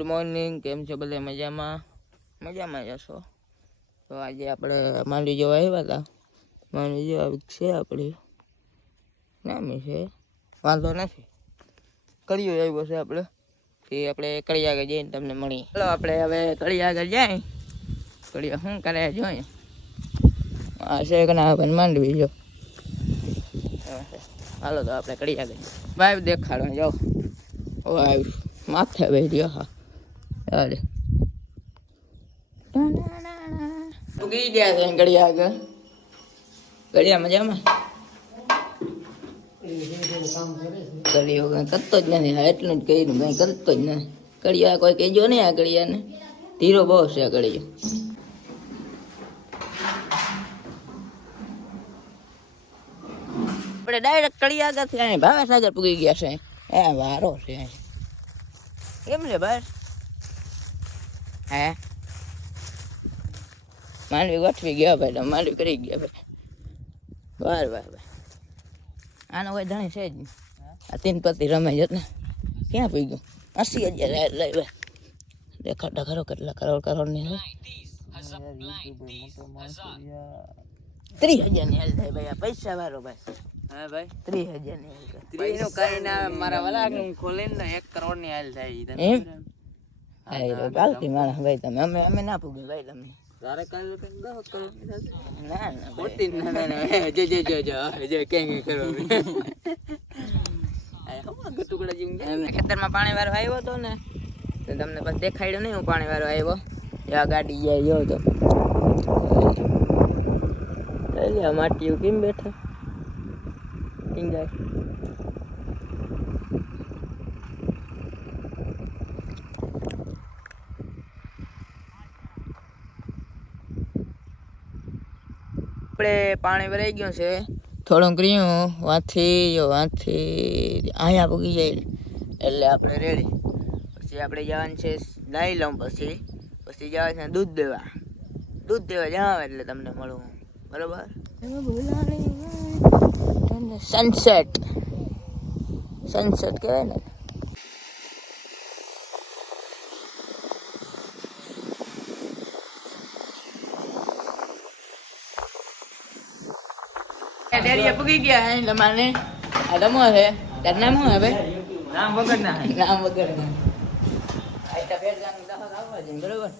Good morning, કેમ છો બધા? મજામાં જશો તો આજે આપણે માંડવી જોવા આવ્યા હતા. માંડવી જેવા છે આપણી નામી છે, વાંધો નથી. કળિયો આવ્યો છે આપણે કે આપણે કળી આગળ જઈને તમને મળી. ચાલો આપણે હવે કળી આગળ જાય. કળિયો શું કરે જોઈએ. આ છે કે ના પણ માંડવી જો. હાલો તો આપણે કળી આગળ વાઈવ દેખાડો જાઓ. વાઈવ માથે બેસી ગયો. હા અરે ઉગી ગયા છે ઘડિયા આગળ. ઘડિયા મજામાં ઘડિયો કઈ કરતો જ નથી. હા એટલું જ કહ્યું, કઈ કરતો જ નથી. ઘડિયા કોઈ કહેજો નહીં. આ ઘડિયાને ધીરો બહુ છે આ ઘડિયો. આપણે ડાયરેક્ટ કળી આગળથી અહીં ભાવેસાગર પૂગી ગયા છે. એ વારો છે કેમ છે બસ? હે માંડવી ગોઠવી ગયા ભાઈ, તમે માંડવી કરી ગયા ભાઈ. વાર વાર ભાઈ, આનો કોઈ ધણી છે જ નહીં. આ તીન પતિ રમે જ ને ક્યાં પી ગયું? 80,000 લઈ ભાઈ. દેખાડતા ખરો કેટલા કરોડ ની 30,000 ની હાલ થાય ભાઈ. આ પૈસા વાળો ભાઈ. હા ભાઈ 30,000 ની હાલ થાય. એનું કઈ ના મારા વાલા હું ખોલીને ને 1 કરોડ ની હાલ થાય. એમ હા કાલથી માણસ ભાઈ તમે. અમે ના પૂગે ભાઈ તમને. તારે કાલ 10 કરોડ ની થાય. ના ના ખોટી ના જે કેંગ કરો. ટુકડા જેવું ખેતરમાં પાણી વાળો આવ્યો હતો ને તો તમને બસ દેખાડ્યો નહીં. હું પાણી વાળો આવ્યો આ ગાડી જાય ગયો તો માટી કેમ બેઠા ટીંગાય. આપણે પાણી ભરાઈ ગયું છે થોડુંક રહ્યું. વાંથી અહીંયા પૂગી જાય એટલે આપણે રેડી. પછી આપણે જવાનું છે નાઈ લઉં, પછી જવાનું છે દૂધ દેવા જાવ એટલે તમને મળું બરોબર. સનસેટ કહેવાય ને. ડેરીએ પૂગી ગયા એટલે માને આ રમો છે. તાર નામ શું હે ભાઈ? નામ વગર ના. બરોબર.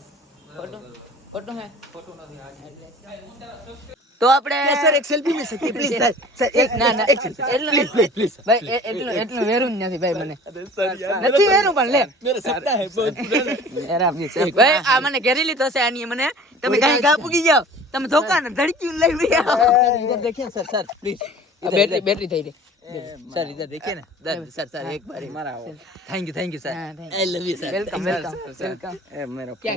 ખોટું હે તો આપણે સર એક સેલ્ફી લે શકીએ પ્લીઝ સર. એક ના એક સેલ્ફી પ્લીઝ ભાઈ. એટલું વેરું જ નથી ભાઈ. મને નથી વેરું પણ લે મેરો સપના હે બહુત પુરાના ભાઈ. આ મને ઘેરી લીધો છે આની. મને તમે કાઈ ગા પૂગી જાવ. તમે ધોકા ને ધડક્યું લઈ ગયા. इधर देखिए सर प्लीज. बैटरी થઈ ગઈ सर. इधर देखिए ना सर एक बार हमारा thank you sir. I love you sir. Welcome ए मेरा क्या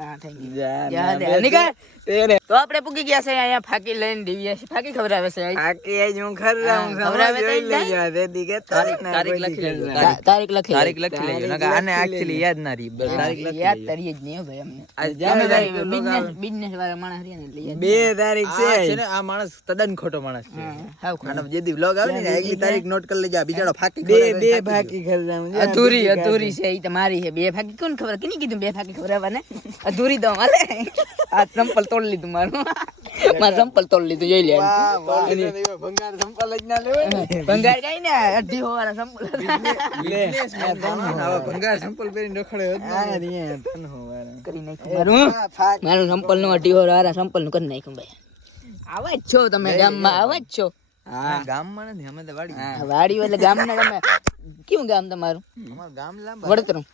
હા થેન્ક યુ. તો આપણે પૂગી ગયા છે અહીંયા. ફાકી લઈને દીવ્યા છે. ફાકી ખવડાવે છે. ફાકી આજ હું ખવડાવે જોઈ લેજો. દેદી કે તારીખ લખી લેજો. તારીખ લખી લેજો. આને એક્ચ્યુઅલી યાદ ના રહી. તારીખ લખી યાદ કરીએ જ નહીં ભાઈ અમને. બિઝનેસ વાળા માણસ રહ્યા ને એટલે 2 તારીખ છે ને. આ માણસ તદ્દન ખોટો માણસ છે. હાવ ખોટો. જે દી વ્લોગ આવે ને આગલી તારીખ નોટ કરી લેજો. બીજાડો ફાકી બે ફાકી ખવડાવું. અધૂરી છે ઈ તમારી છે. 2 ફાકી કોણ ખબર? કેની કીધું 2 ફાકી ખવડાવવાને? અધૂરી તો માલે. આ ચંપલ તોડી લીધું મારું. ચંપલ તોડી લીધું જોઈ લે. ભંગાર ચંપલ જ ના લેવાય. ભંગાર કઈ ને 2.5 વાળા ચંપલ લે. ભંગાર ચંપલ પહેરીને રખડે કરી નાખ્યું મારું ચંપલ નું 2.5 વાળા ચંપલ નું કરી નાખ્યું ભાઈ. આવા જ છો તમે ગામમાં? આવા જ છો? હા ગામમાં નથી અમે તો વાડી. વાડી એટલે ગામ ના. તમે કેવું ગામ તમારું? અમારું ગામ લાંબા વડતરું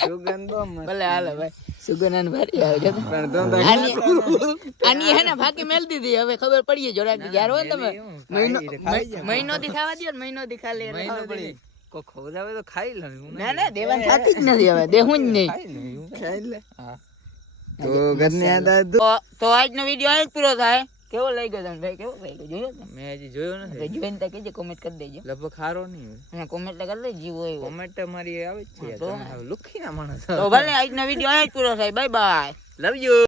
સુગંધ ભલે હાલે ભાઈ. સુગંધ ભારી આવે છે. આની હે ને ફાકી મેલ દીધી. હવે ખબર પડી જોડા યાર હોય તમે. મહિનો થી ખાવા દો ને. મહિનો થી ખાલી કો ખવડાવે તો ખાઈ લે. ના દેવાન થાતી જ નથી. હવે દેહું જ નહીં. ખાઈ લે. તો ઘરને તો આજનો વિડિયો અહીં પૂરો થાય. કેવો લઈ ગયો તમે ભાઈ? કેવો લઈ ગયો? જોયો મેં હજી જોયો નથી. જોઈને તો કહેજે, કોમેન્ટ કરી દેજો. લગભગ ખારો નહીં હોય. કોમેન્ટ કરી દે જીવો હોય. કોમેન્ટ મારી આવે જ છે. લુખી ના માણસ. તો ભલે આજનો વિડિયો અહીં પૂરો થાય. Bye bye. Love you.